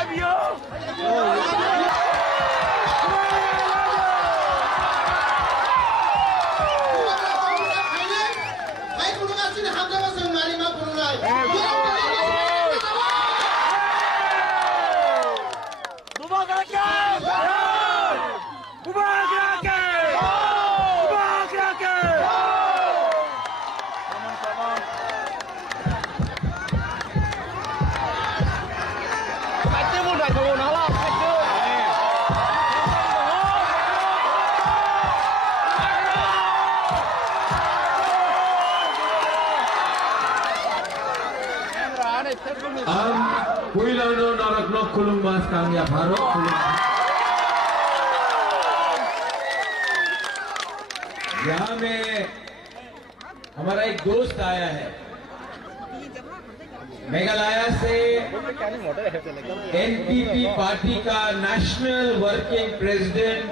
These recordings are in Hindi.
love you. Puilano narakno kulung mas kang ya Farok kulung. यहाँ में हमारा एक दोस्त आया है मेघालय से, एनपीपी पार्टी का national working president,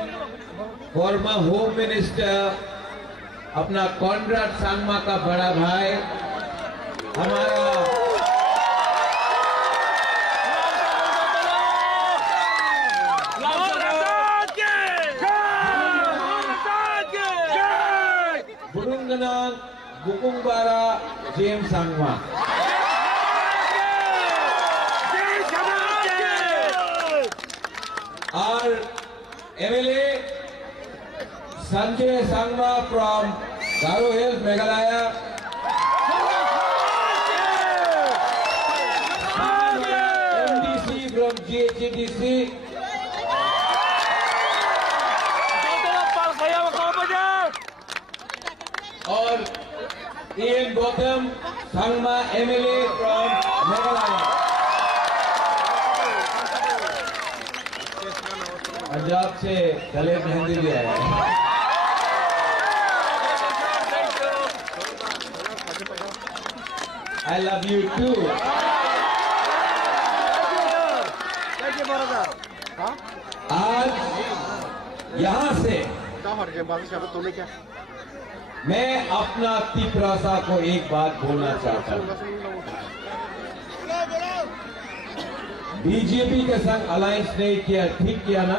former home minister, अपना कॉन्राड सांगमा का बड़ा भाई, हमारा बुकुंबारा जेम्स सांगमा और MLA Sanjay Sangma from Garo Hills Meghalaya, MDC from GHDC, और N Gautam Sangma MLA from Meghalaya. Punjab से गले मेहंदी भी आया है। I love you too. आज यहाँ से मैं अपना तिपरासा को एक बात बोलना चाहता हूँ। बीजेपी के संग अलायंस नहीं किया, ठीक किया ना?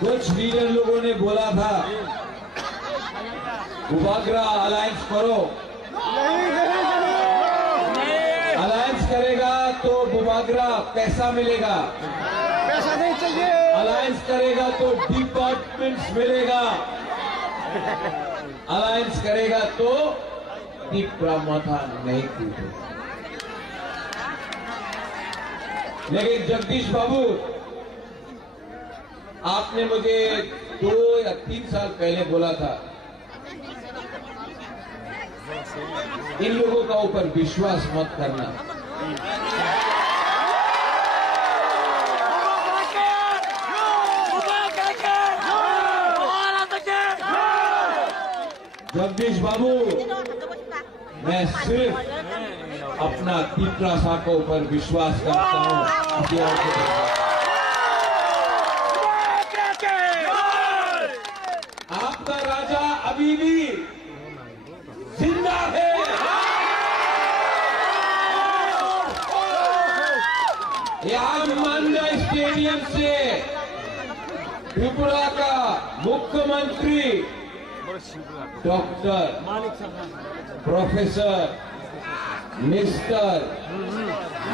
कुछ लीडर लोगों ने बोला था बुबागरा अलायंस करो, अलायंस करेगा तो बुबागरा पैसा मिलेगा, पैसा नहीं चाहिए, अलायंस करेगा तो डिपार्टमेंट्स मिलेगा, अलायंस करेगा तो टिप्रा माथा नहीं टूटे। लेकिन जगदीश बाबू, आपने मुझे 2 या 3 साल पहले बोला था इन लोगों का ऊपर विश्वास मत करना। जगदीश बाबू, मैं सिर्फ अपना तिपरासा के ऊपर विश्वास करता हूं। आपका राजा अभी भी जिंदा है। यहाँ मांडा स्टेडियम से त्रिपुरा का मुख्यमंत्री doctor, professor, mister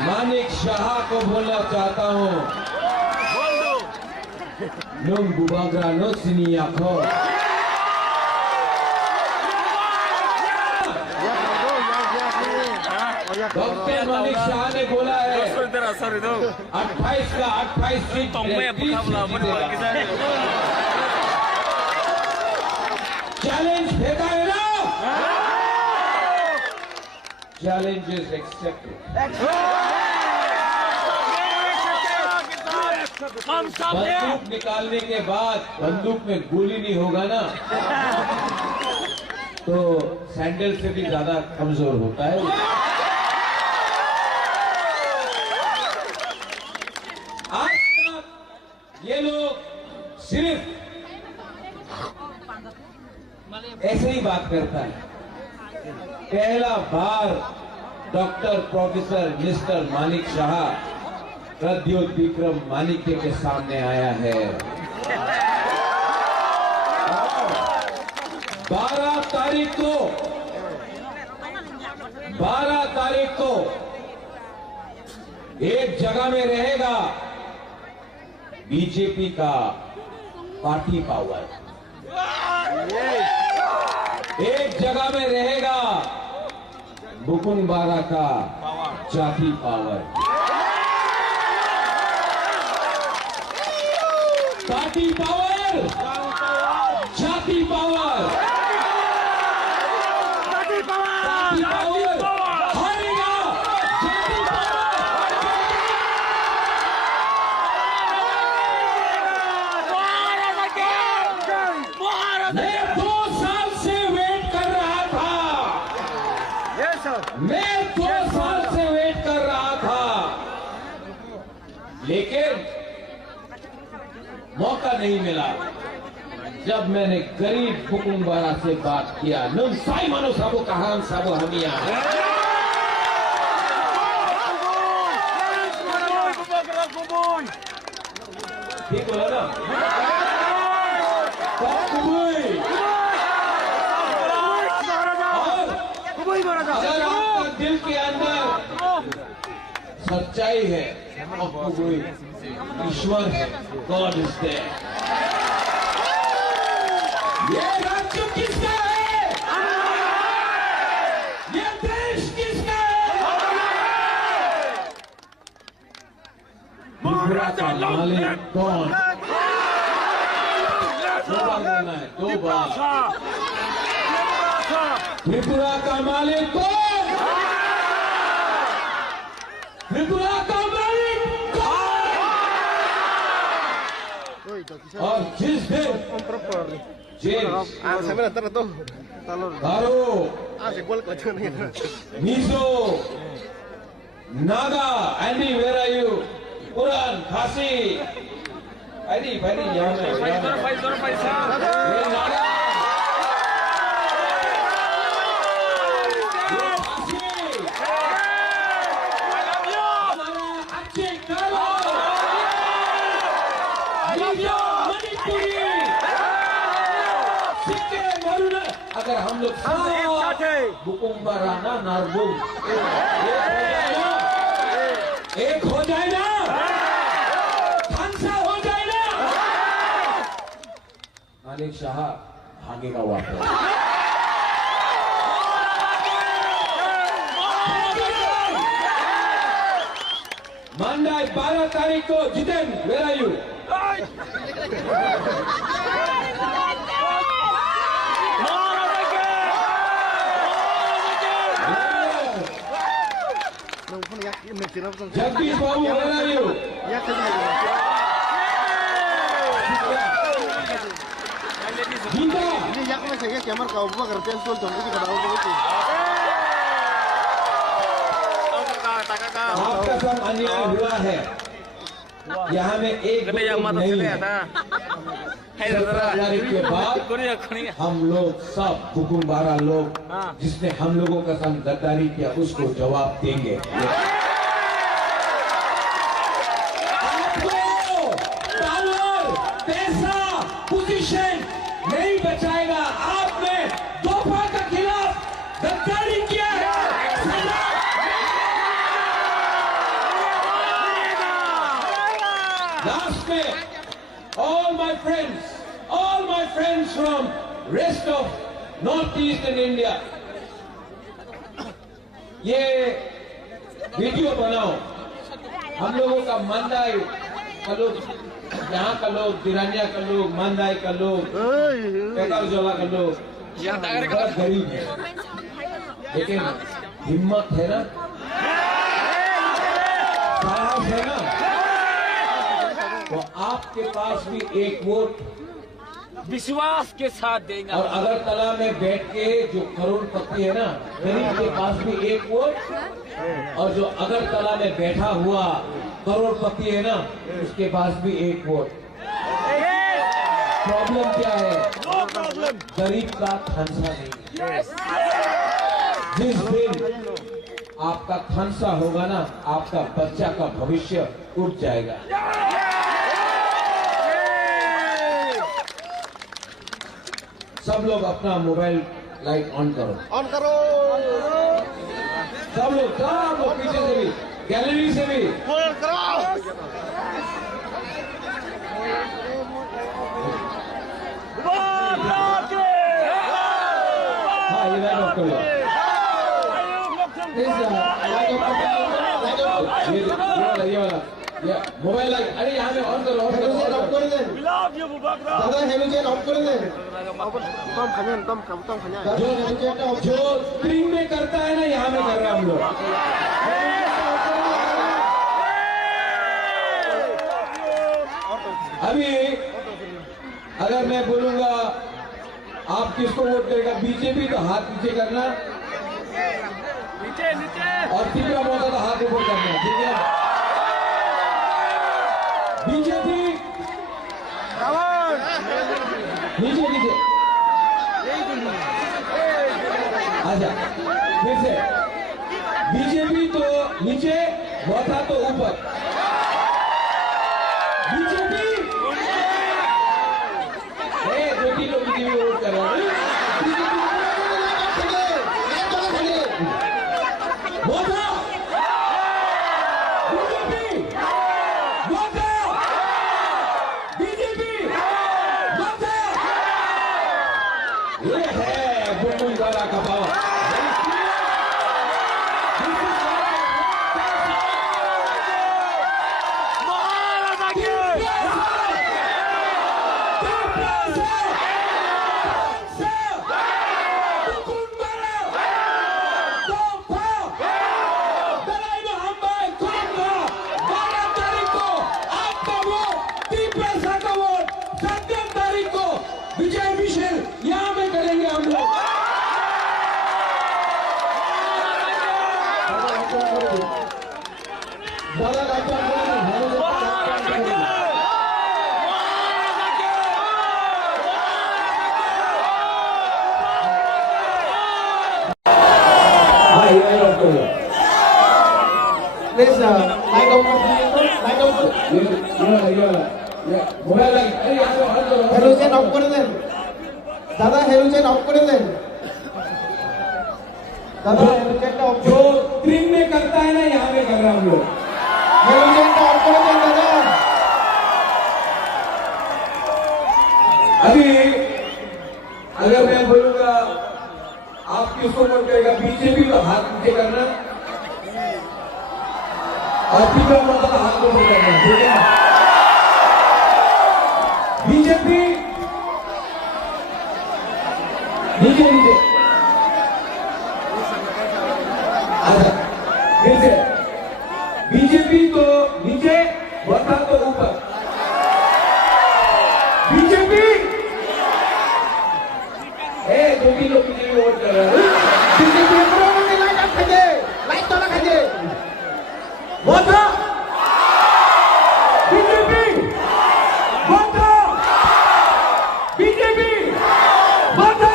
Manik Shah को बोलना चाहता हूँ, नुम बुबागरा नो सिनिया खो। डॉक्टर मानिक शाह ने बोला है 28 का 28 सीट चैलेंज फेंका है ना, चैलेंज इज एक्सेप्टेड। बंदूक निकालने के बाद बंदूक में गोली नहीं होगा ना, तो सैंडल से भी ज्यादा कमजोर होता है। आज तक ये लोग सिर्फ ऐसे ही बात करता है, पहला बार doctor professor mister Manik Shah Pradyot Vikram Manikya के सामने आया है। 12 तारीख को एक जगह में रहेगा बीजेपी का पार्टी पावर, एक जगह में रहेगा बुकुन बारा का जाति पावर। पार्टी पावर, जाति पावर, पार्टी पावर हारेगा, जाति पावर। मैं 2 साल से वेट कर रहा था, मैं 2 साल से वेट कर रहा था, लेकिन मौका नहीं मिला। जब मैंने गरीब बुकुन बारा से बात किया, नुन साई मानो साबो कहान साबो हमिया, ठीक बोला ना? और अगर आपका दिल के अंदर सच्चाई है, ईश्वर है, गॉड इज देयर। ये राज्य किसका है? ये देश किसका है? त्रिपुरा का मालिक कौन? 2 बार बोलना है, 2 बार। त्रिपुरा का मालिक कौन? त्रिपुरा का मालिक कौन? और जिस दिन Mizo, Naga, Andy, where are you? Puran, Khasi, Andy, यहाँ Naga, अगर हम लोग बुकुम बारा ना नारबुम एक हो जाए ना, खानसा हो जाए ना, मानिक शाह भागेगा वापस। मंडे 12 तारीख को Jiten, where are you? Jagdish Babu, where are you? Geeta, आपका सब अन्याय हुआ है, यहाँ में एक नहीं है। 17 तारीख के बाद हम लोग सब बुकुम बारा लोग, जिसने हम लोगों का संग गद्दारी किया, उसको जवाब देंगे। पोजीशन नहीं बचाएगा। आपने दोफा के खिलाफ गद्दारी किया है। लास्ट में all my friends from rest of North Eastern India, ये वीडियो बनाओ। हम लोगों का मंदाई का लोग, यहाँ का लोग, दिरानिया का लोग, मंदाई का लोग, पेटारजोला का लोग बहुत गरीब है, लेकिन हिम्मत है ना, साहस है ना, तो आपके पास भी एक वोट विश्वास के साथ देंगे। और अगरतला में बैठ के जो करोड़पति है ना, गरीब के पास भी एक वोट, और जो अगरतला में बैठा हुआ करोड़पति है ना, उसके पास भी एक वोट। प्रॉब्लम क्या है? गरीब का खानसा नहीं है। जिस दिन आपका खंसा होगा ना, आपका बच्चा का भविष्य उठ जाएगा। सब लोग अपना मोबाइल लाइट ऑन करो, ऑन करो। सब लोग पीछे से भी, गैलरी से भी। फुल करो। हाँ, ये लाइट ऑफ करो। ये वाला मोबाइल लाइट, अरे यहाँ में ऑन करो, ऑन करो, ऑफ कर दे। दादा हेलोजन ऑफ कर दे। जो स्क्रीन में करता है ना, यहाँ में कर रहे हैं हम लोग। अभी अगर मैं बोलूंगा आप किसको वोट करेगा, बीजेपी, तो हाथ नीचे करना, और तीसरा मौका तो हाथ ऊपर करना, ठीक है? बीजेपी नीचे नीचे, अच्छा फिर से, बीजेपी तो नीचे, वोटा तो ऊपर। बीजेपी दो तीन लोग बीजेपी वोट कर रहे हैं। ये है बुलबुल वाला का पावर। विजय मिशन यहाँ में करेंगे हम लोग। हेलोजन ऑफ कर दें। दादा हेलोजन ऑफ कर दें। दादा हेलोजन ऑफ, जो स्क्रीन में करता है ना, यहाँ में कर रहे हैं हम लोग। हेलोजन ऑफ कर दें दादा। अभी अगर मैं बोलूंगा आप किसको वोट करेगा, बीजेपी, तो हाथ नीचे करना, और तीसरा मौका तो हाथ ऊपर करना, ठीक है? बीजेपी नीचे नीचे, अच्छा फिर से, बीजेपी तो नीचे, वोटा तो ऊपर। बीजेपी दो तीन लोग बीजेपी वोट कर रहे हैं। बीजेपी को लाइट ऑफ कर दे, लाइट तो लगा दे। वोटा बीजेपी, वोटा बीजेपी, वोटा।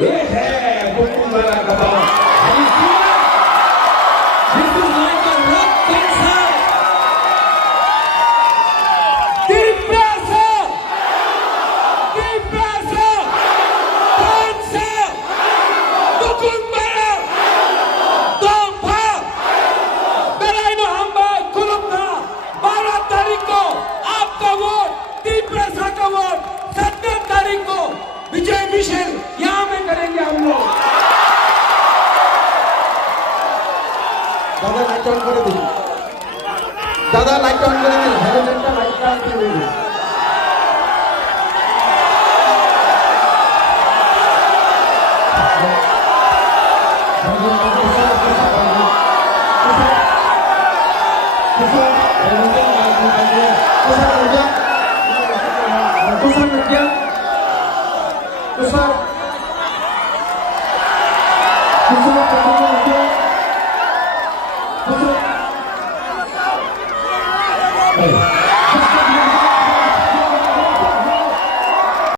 ये है बुलबुल वाला का power. This is like a rock cancer. Vijay mission यहाँ में करेंगे हम लोग। दादा लाइट ऑन कर दे। दादा लाइट ऑन कर दे। हेलोजन का लाइट ऑन कर दे। Hey.